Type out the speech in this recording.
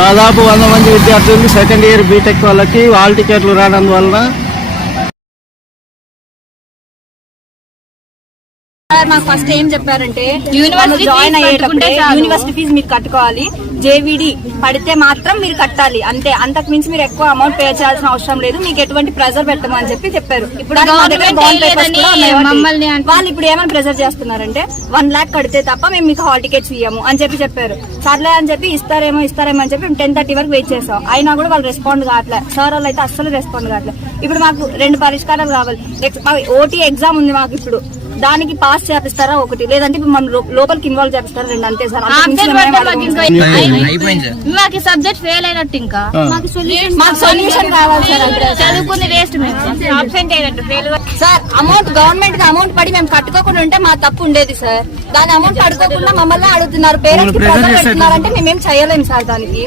దాదాపు 100 మంది విద్యార్థులు సెకండ్ ఇయర్ బీటెక్ వాళ్ళకి హాల్ టికెట్లు రానందువలన మాకు ఫస్ట్ ఏం చెప్పారంటే యూనివర్సిటీ జాయిన్ అయ్యేటప్పుడు యూనివర్సిటీ ఫీజు మీరు కట్టుకోవాలి, జేవిడి పడితే మాత్రం మీరు కట్టాలి అంతే, అంతకు మించి మీరు ఎక్కువ అమౌంట్ పే చేయాల్సిన అవసరం లేదు, మీకు ఎటువంటి ప్రెజర్ పెట్టమని చెప్పి చెప్పారు. ఇప్పుడు వాళ్ళు ఇప్పుడు ఏమైనా ప్రెజర్ చేస్తున్నారంటే 1 lakh కడితే తప్ప మేము మీకు హాల్ టికెట్స్ ఇయ్యము అని చెప్పారు. సర్లే అని చెప్పి ఇస్తారేమో అని చెప్పి 10:30 వరకు వెయిట్ చేసాం. అయినా కూడా వాళ్ళు రెస్పాండ్ కావట్లేదు. సార్ వాళ్ళు అయితే అస్సలు రెస్పాండ్ కావట్లేదు. ఇప్పుడు మాకు 2 పరిష్కారాలు కావాలి. ఓటీ ఎగ్జామ్ ఉంది మాకు, ఇప్పుడు దానికి పాస్ చేపిస్తారా ఒకటి, లేదంటే ఇప్పుడు మనం లోపలికి ఇన్వాల్వ్ చేపిస్తారా 2, అంతే సార్. మాకు సబ్జెక్ట్ ఫెయిల్ అయినట్టు ఇంకా మాకు సొల్యూషన్ కావాలి సార్. చదువుకుని వేస్ట్ అబ్సెంట్ అయినట్టు సార్. అమౌంట్ గవర్నమెంట్ కి అమౌంట్ పడి మేము కట్టుకోకుండా ఉంటే మా తప్పు ఉండేది సార్. దాని అమౌంట్ కట్టుకోకుండా మమ్మల్ని అడుగుతున్నారు, పేరెంట్స్ కి ప్రెజర్ పెడుతున్నారంటే మేమేం చేయలేము సార్ దానికి.